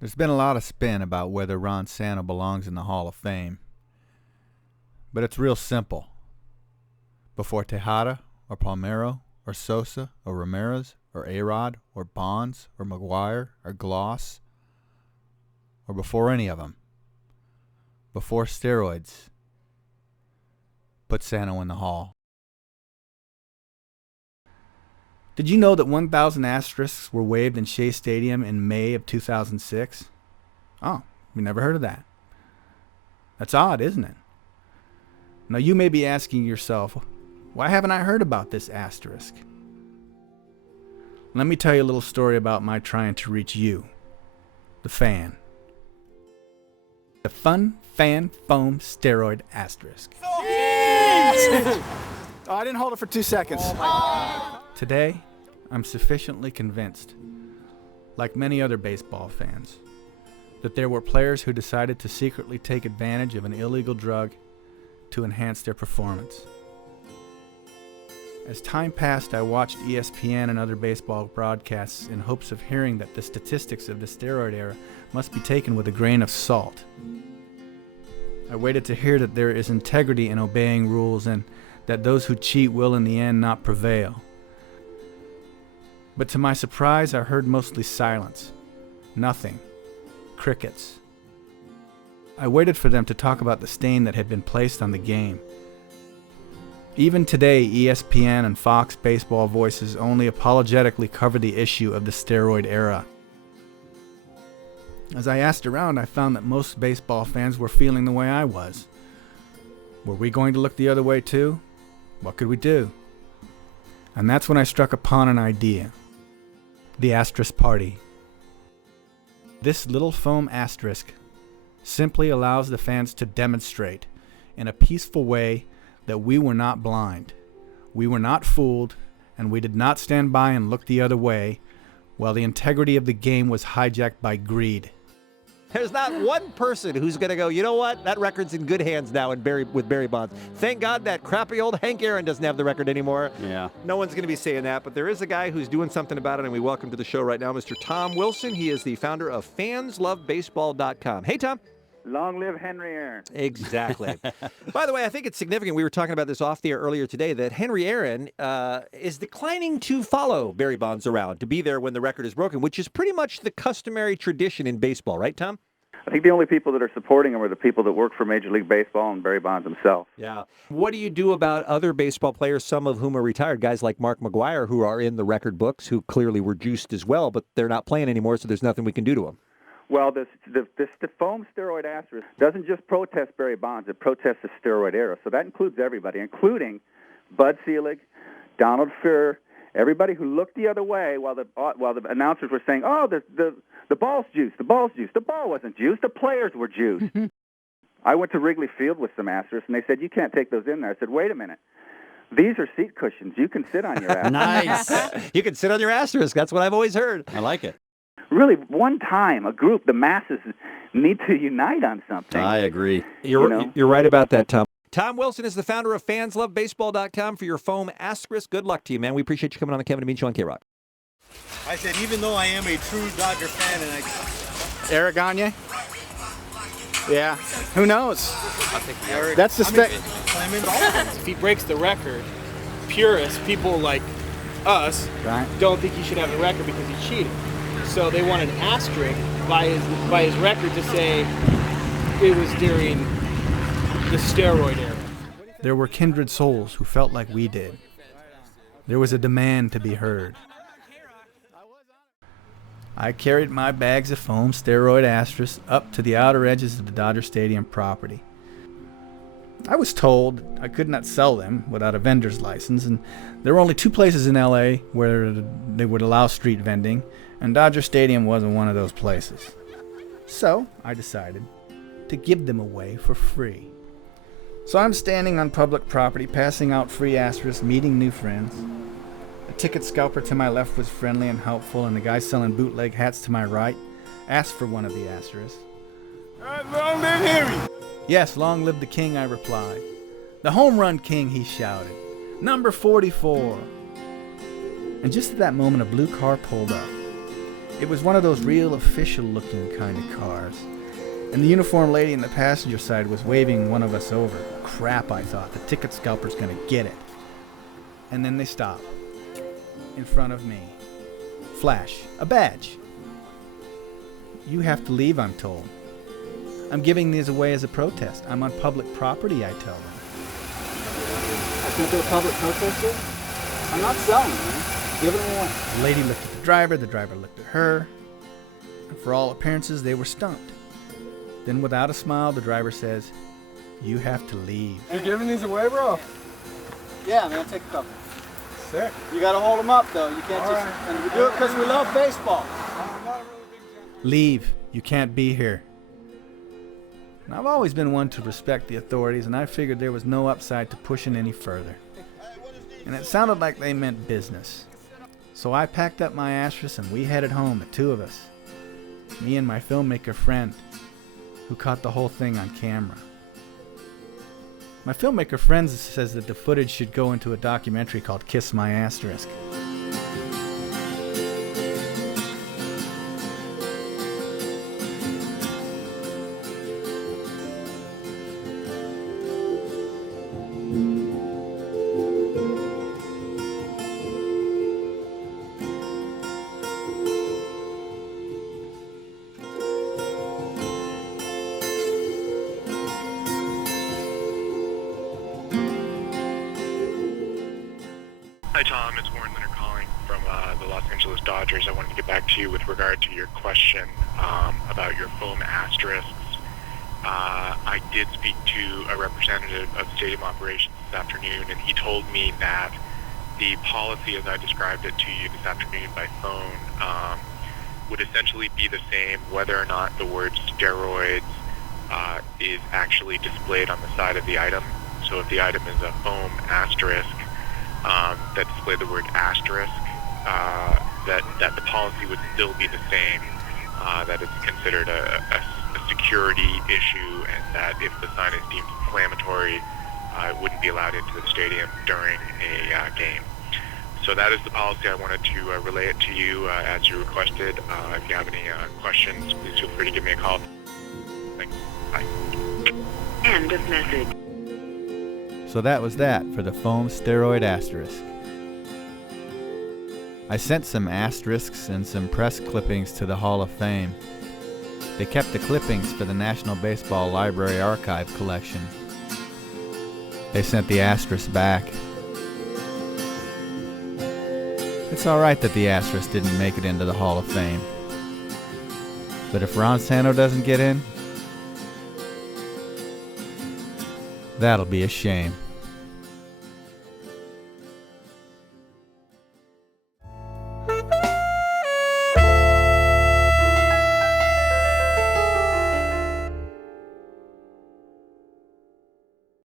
There's been a lot of spin about whether Ron Santo belongs in the Hall of Fame. But it's real simple. Before Tejada, or Palmeiro, or Sosa, or Ramirez, or A-Rod, or Bonds, or McGuire, or Gloss, or before any of them. Before steroids. Put Santo in the Hall. Did you know that 1,000 asterisks were waved in Shea Stadium in May of 2006? Oh, we never heard of that. That's odd, isn't it? Now you may be asking yourself, why haven't I heard about this asterisk? Let me tell you a little story about my trying to reach you, the fan. The Fun Fan Foam Steroid Asterisk. Oh, I didn't hold it for 2 seconds. Today, I'm sufficiently convinced, like many other baseball fans, that there were players who decided to secretly take advantage of an illegal drug to enhance their performance. As time passed, I watched ESPN and other baseball broadcasts in hopes of hearing that the statistics of the steroid era must be taken with a grain of salt. I waited to hear that there is integrity in obeying rules and that those who cheat will in the end not prevail. But to my surprise, I heard mostly silence. Nothing. Crickets. I waited for them to talk about the stain that had been placed on the game. Even today, ESPN and Fox baseball voices only apologetically cover the issue of the steroid era. As I asked around, I found that most baseball fans were feeling the way I was. Were we going to look the other way too? What could we do? And that's when I struck upon an idea. The asterisk party. This little foam asterisk simply allows the fans to demonstrate in a peaceful way that we were not blind, we were not fooled, and we did not stand by and look the other way while the integrity of the game was hijacked by greed. There's not one person who's going to go, you know what, that record's in good hands now with Barry Bonds. Thank God that crappy old Hank Aaron doesn't have the record anymore. Yeah. No one's going to be saying that, but there is a guy who's doing something about it, and we welcome to the show right now Mr. Tom Wilson. He is the founder of fanslovebaseball.com. Hey, Tom. Long live Henry Aaron. Exactly. By the way, I think it's significant. We were talking about this off the air earlier today that Henry Aaron is declining to follow Barry Bonds around, to be there when the record is broken, which is pretty much the customary tradition in baseball, right, Tom? I think the only people that are supporting him are the people that work for Major League Baseball and Barry Bonds himself. Yeah. What do you do about other baseball players, some of whom are retired, guys like Mark McGuire, who are in the record books, who clearly were juiced as well, but they're not playing anymore, so there's nothing we can do to them? Well, the foam steroid asterisk doesn't just protest Barry Bonds, it protests the steroid era. So that includes everybody, including Bud Selig, Donald Fuhr, everybody who looked the other way while the announcers were saying, oh, the ball's juiced, the ball's juiced. The ball wasn't juiced, the players were juiced. I went to Wrigley Field with some asterisks, and they said, you can't take those in there. I said, wait a minute. These are seat cushions. You can sit on your asterisk. Nice. You can sit on your asterisk. That's what I've always heard. I like it. Really, one time, a group, the masses need to unite on something. I agree. You're right about that, Tom. Tom Wilson is the founder of fanslovebaseball.com for your foam asterisk. Good luck to you, man. We appreciate you coming on the Kevin and Bean Show on K-Rock. I said, even though I am a true Dodger fan, and Eric Gagne? Yeah. Who knows? I think Eric, That's the spec. If he breaks the record, purists, people like us, Right. don't think he should have the record because he cheated. So they want an asterisk by his record to say it was during the steroid era. There were kindred souls who felt like we did. There was a demand to be heard. I carried my bags of foam steroid asterisks up to the outer edges of the Dodger Stadium property. I was told I could not sell them without a vendor's license, and there were only 2 places in LA where they would allow street vending, and Dodger Stadium wasn't one of those places. So I decided to give them away for free. So I'm standing on public property, passing out free asterisks, meeting new friends. A ticket scalper to my left was friendly and helpful, and the guy selling bootleg hats to my right asked for one of the asterisks. long live Henry. Yes, long live the king, I replied. The home run king, he shouted. Number 44. And just at that moment, a blue car pulled up. It was one of those real official-looking kind of cars. And the uniformed lady in the passenger side was waving one of us over. Crap, I thought. The ticket scalper's gonna get it. And then they stop. In front of me. Flash. A badge. You have to leave, I'm told. I'm giving these away as a protest. I'm on public property, I tell them. I think they're a public protester. I'm not selling them, man. Give them away. The lady looked at the driver looked at her, and for all appearances, they were stumped. Then, without a smile, the driver says, "You have to leave." You're giving these away, bro? Yeah, man, take a couple. Sick. You gotta hold them up, though. You can't just... And we do it because we love baseball. Leave. You can't be here. And I've always been one to respect the authorities, and I figured there was no upside to pushing any further. And it sounded like they meant business. So I packed up my asterisk and we headed home, the two of us. Me and my filmmaker friend, who caught the whole thing on camera. My filmmaker friend says that the footage should go into a documentary called Kiss My Asterisk. Hi Tom, it's Warren Leonard calling from the Los Angeles Dodgers. I wanted to get back to you with regard to your question about your foam asterisks. I did speak to a representative of stadium operations this afternoon, and he told me that the policy as I described it to you this afternoon by phone would essentially be the same whether or not the word steroids is actually displayed on the side of the item. So if the item is a foam asterisk, that display the word asterisk, that the policy would still be the same, that it's considered a security issue, and that if the sign is deemed inflammatory, it wouldn't be allowed into the stadium during a game. So that is the policy. I wanted to relay it to you as you requested. If you have any questions, please feel free to give me a call. Thanks. Bye. End of message. So that was that for the foam steroid asterisk. I sent some asterisks and some press clippings to the Hall of Fame. They kept the clippings for the National Baseball Library Archive collection. They sent the asterisk back. It's alright that the asterisk didn't make it into the Hall of Fame. But if Ron Santo doesn't get in, that'll be a shame.